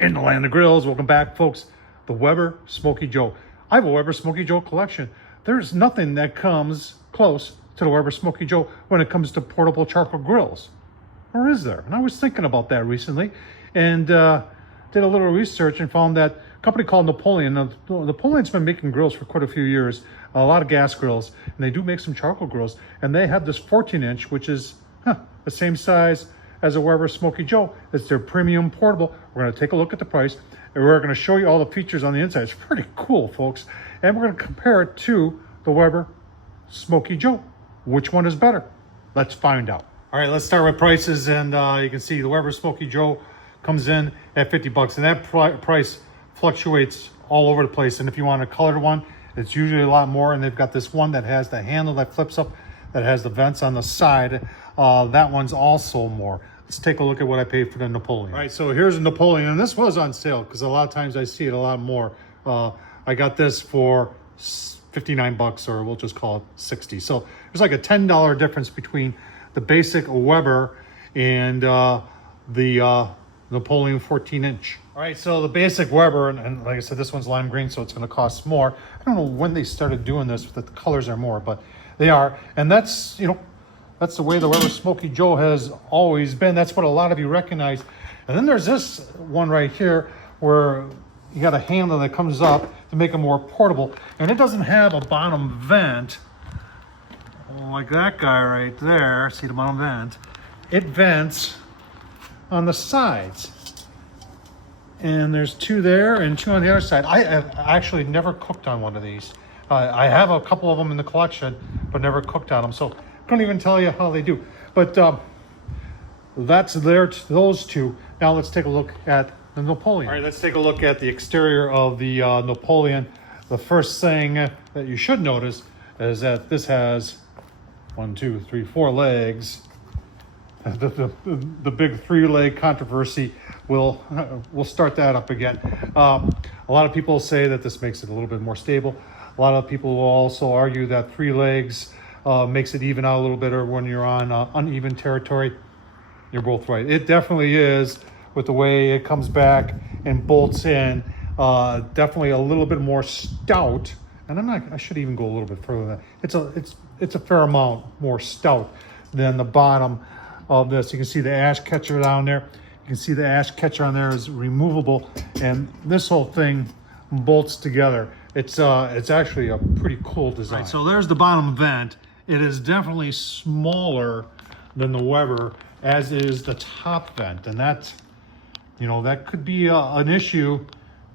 In the land of grills, welcome back, folks. The Weber Smokey Joe. I have a Weber Smokey Joe collection. There's nothing that comes close to the Weber Smokey Joe when it comes to portable charcoal grills. Or is there? And I was thinking about that recently and did a little research and found that a company called Napoleon. Now, Napoleon's been making grills for quite a few years, a lot of gas grills, and they do make some charcoal grills. And they have this 14-inch, which is the same size as a Weber Smokey Joe. It's their premium portable. We're going to take a look at the price, and we're going to show you all the features on the inside. It's pretty cool, folks. And we're going to compare it to the Weber Smokey Joe. Which one is better? Let's find out. All right, let's start with prices, and you can see the Weber Smokey Joe comes in at 50 bucks, and that price fluctuates all over the place. And if you want a colored one, it's usually a lot more. And they've got this one that has the handle that flips up, that has the vents on the side. That one's also more. Let's take a look at what I paid for the Napoleon. All right, so here's a Napoleon, and this was on sale because a lot of times I see it a lot more. I got this for 59 bucks, or we'll just call it 60. So there's like a $10 difference between the basic Weber and the Napoleon 14-inch. All right, so the basic Weber, and like I said, this one's lime green, so it's going to cost more. I don't know when they started doing this, that the colors are more, but they are. And that's, you know, that's the way the Weber Smokey Joe has always been. That's what a lot of you recognize. And then there's this one right here where you got a handle that comes up to make it more portable. And it doesn't have a bottom vent like that guy right there. See the bottom vent? It vents on the sides. And there's two there and two on the other side. I have actually never cooked on one of these. I have a couple of them in the collection, but never cooked on them. So couldn't even tell you how they do. But that's those two. Now let's take a look at the Napoleon. All right, let's take a look at the exterior of the Napoleon. The first thing that you should notice is that this has 1, 2, 3, 4 legs. The big 3-leg controversy, we'll start that up again. A lot of people say that this makes it a little bit more stable. A lot of people will also argue that 3 legs makes it even out a little bit, or when you're on uneven territory. You're both right. It definitely is, with the way it comes back and bolts in. Definitely a little bit more stout, and I should even go a little bit further than that. It's a fair amount more stout than the bottom of this. You can see the ash catcher down there. You can see the ash catcher on there is removable, and this whole thing bolts together. It's actually a pretty cool design. Right, so there's the bottom vent. It is definitely smaller than the Weber, as is the top vent, and that, you know, that could be an issue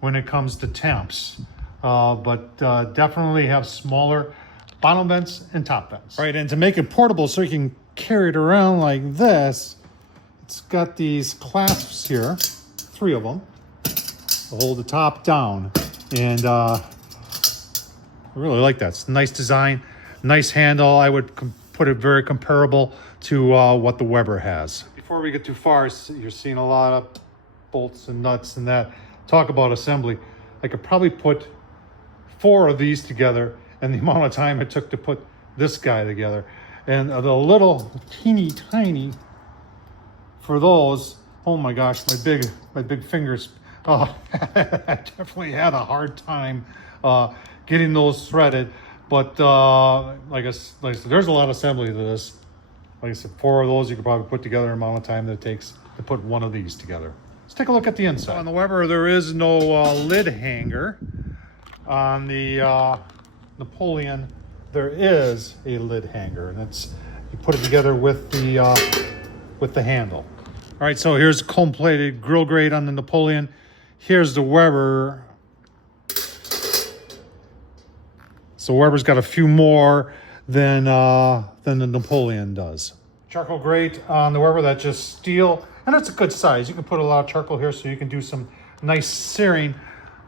when it comes to temps. But definitely have smaller bottom vents and top vents. Right, and to make it portable so you can carry it around like this, it's got these clasps here, 3 of them, to hold the top down. And I really like that. It's a nice design, nice handle. I would put it very comparable to what the Weber has. Before we get too far, you're seeing a lot of bolts and nuts and that. Talk about assembly. I could probably put 4 of these together, and the amount of time it took to put this guy together. And the little teeny tiny for those, oh my gosh, my big fingers. I definitely had a hard time getting those threaded. But like I said, there's a lot of assembly to this. Like I said, 4 of those you could probably put together in the amount of time that it takes to put one of these together. Let's take a look at the inside. So on the Weber, there is no lid hanger. On the Napoleon, there is a lid hanger, and you put it together with the handle. All right, so here's chrome-plated grill grate on the Napoleon. Here's the Weber. So Weber's got a few more than the Napoleon does. Charcoal grate on the Weber, that's just steel, and it's a good size. You can put a lot of charcoal here, so you can do some nice searing.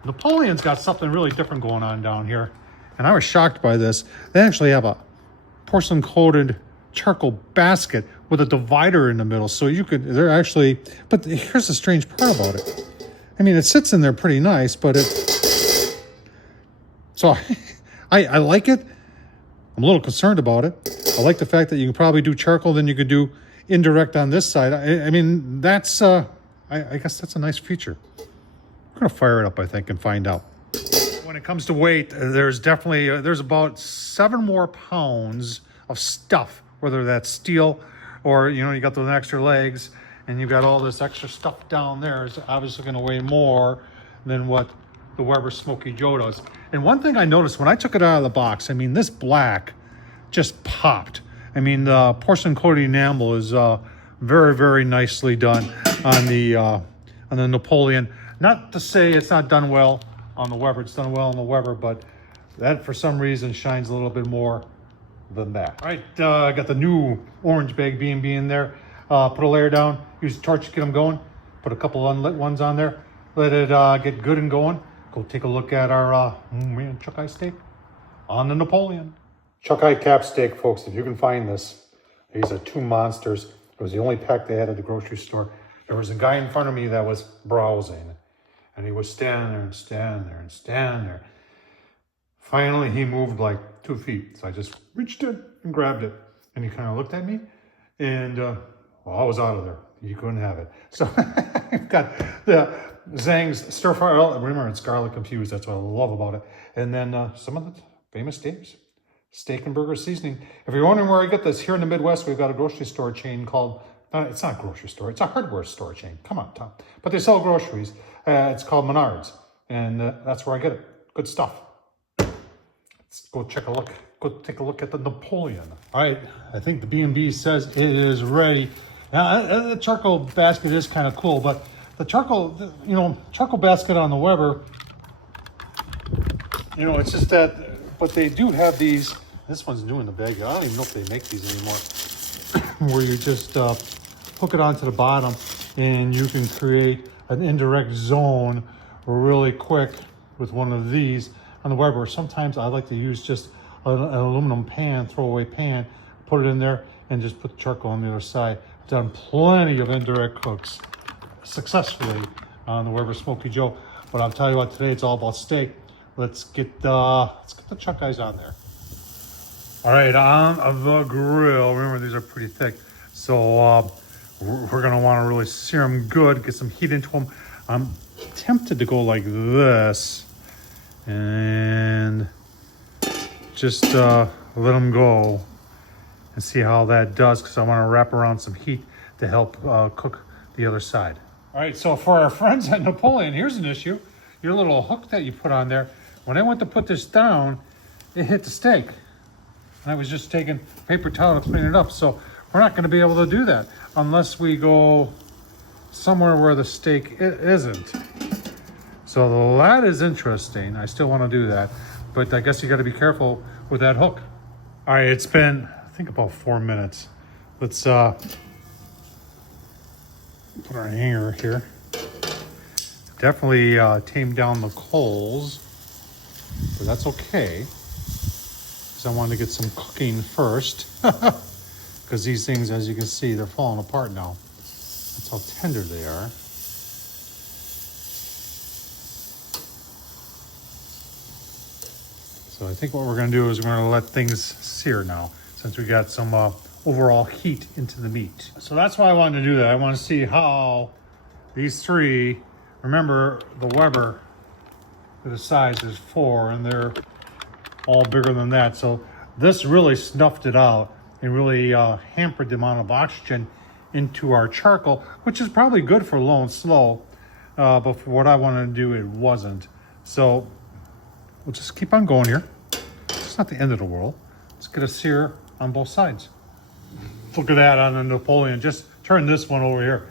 Napoleon's got something really different going on down here, and I was shocked by this. They actually have a porcelain coated charcoal basket with a divider in the middle, so they're actually, but here's the strange part about it. I mean, it sits in there pretty nice, but so I like it. I'm a little concerned about it. I like the fact that you can probably do charcoal, then you could do indirect on this side. I mean, that's, I guess that's a nice feature. We're gonna fire it up, I think, and find out. When it comes to weight, there's definitely, there's about 7 more pounds of stuff, whether that's steel or, you know, you got those extra legs and you've got all this extra stuff down there. It's obviously gonna weigh more than what the Weber Smokey Joe does. And one thing I noticed when I took it out of the box, I mean, this black just popped. I mean, the porcelain coated enamel is very, very nicely done on the Napoleon. Not to say it's not done well on the Weber, it's done well on the Weber, but that for some reason shines a little bit more than that. All right, I got the new orange bag B&B in there. Put a layer down, use a torch to get them going. Put a couple unlit ones on there. Let it get good and going. Go take a look at our chuck eye steak on the Napoleon. Chuck eye cap steak, folks, if you can find this. These are 2 monsters. It was the only pack they had at the grocery store. There was a guy in front of me that was browsing. And he was standing there and standing there and standing there. Finally, he moved like 2 feet. So I just reached in and grabbed it. And he kind of looked at me. And well, I was out of there. You couldn't have it. So I've got the Zhang's stir fry. Remember, it's garlic infused. That's what I love about it. And then some of the famous Dave's steak and burger seasoning. If you're wondering where I get this, here in the Midwest, we've got a grocery store chain called, it's not a grocery store, it's a hardware store chain. Come on, Tom. But they sell groceries. It's called Menards. And that's where I get it. Good stuff. Let's go check a look. Go take a look at the Napoleon. All right, I think the B&B says it is ready. Now, the charcoal basket is kind of cool, but the charcoal, you know, charcoal basket on the Weber, you know, it's just that, but they do have these, this one's new in the bag. I don't even know if they make these anymore, where you just hook it onto the bottom and you can create an indirect zone really quick with one of these on the Weber. Sometimes I like to use just an aluminum pan, throwaway pan, put it in there and just put the charcoal on the other side. I've done plenty of indirect cooks successfully on the Weber Smokey Joe, but I'll tell you what, today it's all about steak. Let's get the chuck eyes on there. All right, on the grill. Remember, these are pretty thick, so we're gonna want to really sear them good, get some heat into them. I'm tempted to go like this and just let them go and see how that does, because I want to wrap around some heat to help cook the other side. All right, so for our friends at Napoleon, here's an issue. Your little hook that you put on there, when I went to put this down, it hit the steak. And I was just taking paper towel to clean it up. So we're not going to be able to do that unless we go somewhere where the steak isn't. So that is interesting. I still want to do that, but I guess you got to be careful with that hook. All right, it's been, I think, about 4 minutes. Let's put our hanger here. Definitely tamed down the coals, but that's okay, because I wanted to get some cooking first. Because these things, as you can see, they're falling apart now. That's how tender they are. So I think what we're going to do is we're going to let things sear now, since we got some overall heat into the meat. So that's why I wanted to do that. I want to see how these three, remember the Weber, the size is 4 and they're all bigger than that. So this really snuffed it out and really hampered the amount of oxygen into our charcoal, which is probably good for low and slow, but for what I wanted to do, it wasn't. So we'll just keep on going here. It's not the end of the world. Let's get a sear on both sides. Look at that on the Napoleon. Just turn this one over here.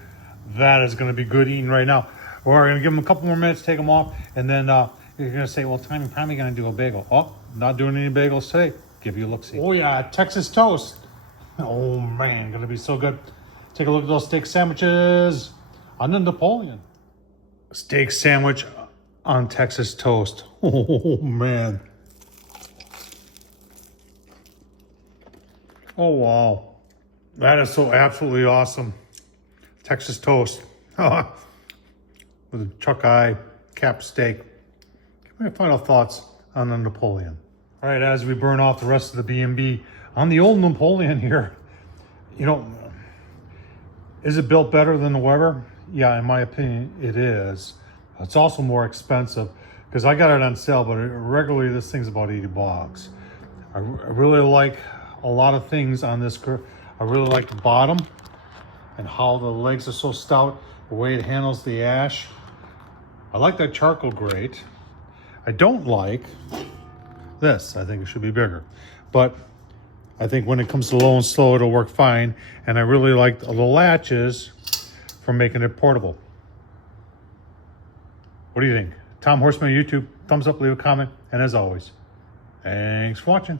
That is going to be good eating right now. We're going to give them a couple more minutes, take them off, and then you're going to say, well, Tommy, I'm probably going to do a bagel. Oh, not doing any bagels today. Give you a look-see. Oh, yeah, Texas toast. Oh, man, going to be so good. Take a look at those steak sandwiches on the Napoleon. Steak sandwich on Texas toast. Oh, man. Oh, wow. That is so absolutely awesome. Texas toast. With a chuck eye cap steak. Give me your final thoughts on the Napoleon. All right, as we burn off the rest of the B&B, on the old Napoleon here, you know, is it built better than the Weber? Yeah, in my opinion, it is. It's also more expensive because I got it on sale, but regularly this thing's about 80 bucks. I really like a lot of things on this. I really like the bottom and how the legs are so stout, the way it handles the ash. I like that charcoal grate. I don't like this. I think it should be bigger. But I think when it comes to low and slow, it'll work fine. And I really like the latches for making it portable. What do you think? Tom Horsman, YouTube. Thumbs up, leave a comment. And as always, thanks for watching.